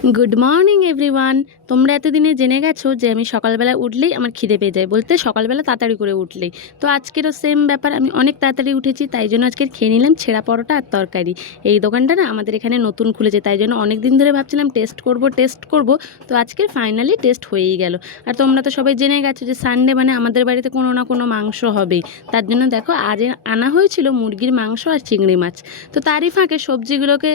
Good morning everyone. তোমরা এতদিনে জেনে গেছো যে আমি সকালবেলা উঠলেই আমার খিদে পেয়ে যায়, বলতে সকালবেলা তাড়াতাড়ি করে উঠলেই। তো আজকেরও সেম ব্যাপার, আমি অনেক তাড়াতাড়ি উঠেছি, তাই জন্য আজকে খেয়ে নিলাম ছেঁড়া পরোটা আর তরকারি। এই দোকানটা না আমাদের এখানে নতুন খুলেছে, তাই জন্য অনেক দিন ধরে ভাবছিলাম টেস্ট করব। তো আজকের ফাইনালি টেস্ট হয়েই গেল। আর তোমরা তো সবাই জেনে গেছো যে সানডে মানে আমাদের বাড়িতে কোনো না কোনো মাংস হবেই। তার জন্য দেখো আজ আনা হয়েছিল মুরগির মাংস আর চিংড়ি মাছ। তো তারই ফাঁকে সবজিগুলোকে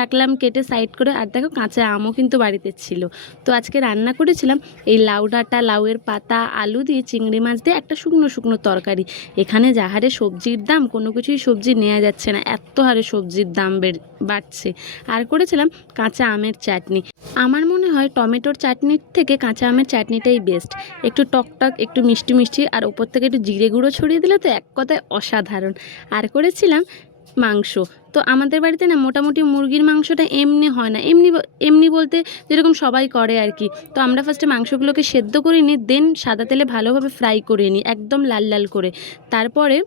রাখলাম কেটে সাইড করে। আর দেখো কাঁচা আমও কিন্তু বাড়িতে ছিল। তো আজকে রান্না করেছিলাম এই লাউ ডাঁটা, লাউয়ের পাতা, আলু দিয়ে চিংড়ি মাছ দিয়ে একটা শুকনো শুকনো তরকারি। এখানে যা হারে সবজির দাম, কোনো কিছুই সবজি নেওয়া যাচ্ছে না, এত হারে সবজির দাম বাড়ছে। আর করেছিলাম কাঁচা আমের চাটনি। আমার মনে হয় টমেটোর চাটনির থেকে কাঁচা আমের চাটনিটাই বেস্ট। একটু টকটক, একটু মিষ্টি মিষ্টি, আর ওপর থেকে একটু জিরে গুঁড়ো ছড়িয়ে দিলে তো এক কথায় অসাধারণ। আর করেছিলাম মাংস। তো আমাদের বাড়িতে না মোটামুটি মুরগির মাংসটা এমনি হয় না, এমনি এমনি বলতে যেরকম সবাই করে আর কি। তো আমরা ফার্স্টে মাংসগুলোকে সেদ্ধ করে নিই, দেন সাদা তেলে ভালোভাবে ফ্রাই করে নিই একদম লাল লাল করে। তারপরে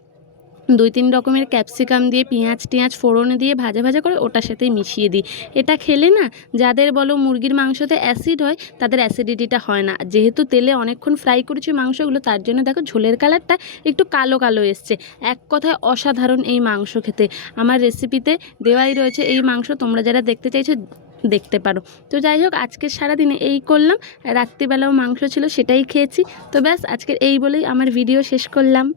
2-3 রকমের ক্যাপসিকাম দিয়ে পেঁয়াজ টিয়াজ ফোড়নে দিয়ে ভাজা ভাজা করে ওটার সাথে মিশিয়ে দিই। এটা খেলে না যাদের বলো মুরগির মাংসতে অ্যাসিড হয়, তাদের অ্যাসিডিটিটা হয় না। যেহেতু তেলে অনেকক্ষণ ফ্রাই করেছি মাংসগুলো, তার জন্য দেখো ঝোলের কালারটা একটু কালো কালো এসছে। এক কথায় অসাধারণ এই মাংস খেতে। আমার রেসিপিতে দেওয়াই রয়েছে এই মাংস, তোমরা যারা দেখতে চাইছো দেখতে পারো। তো যাই হোক, আজকের সারাদিনে এই করলাম। রাত্রিবেলাও মাংস ছিল, সেটাই খেয়েছি। তো ব্যাস, আজকের এই বলেই আমার ভিডিও শেষ করলাম।